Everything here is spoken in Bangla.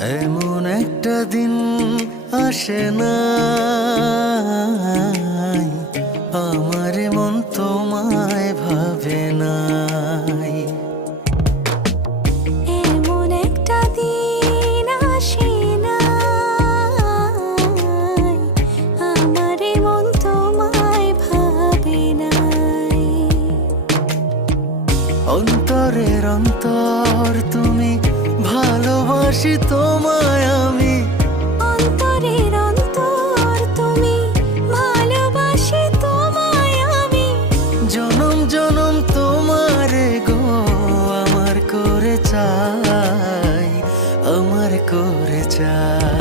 এমন একটা দিন আসে না আমার মন তোমায় ভাবে নাই। এমন একটা দিন আসে না আমার মন তোমায় ভাবে নাই। অন্তরের অন্তর তুমি, ভালোবাসি তোমায় আমি। অন্তরের অন্তর তুমি, ভালোবাসি তোমায় আমি। জনম জনম তোমারে গো আমার করে চাই, আমার করে চাই।